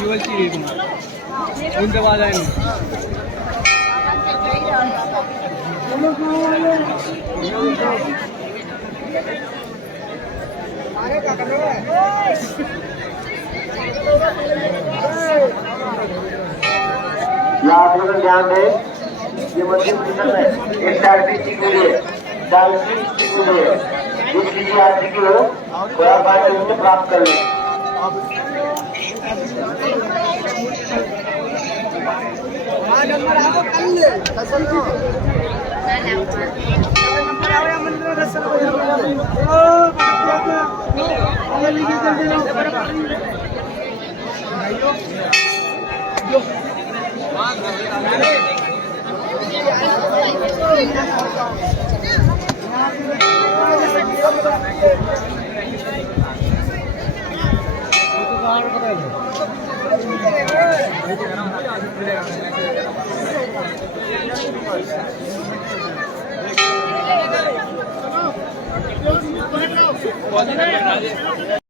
কি বলছি শুনতে পাওয়া যায়নি। आप लोग ध्यान दें, ये मध्य प्रदेश में एक डायबिटीज की है, डायबिटीज की है, जिस किसी आदमी की हो थोड़ा बात उनसे प्राप्त कर ले।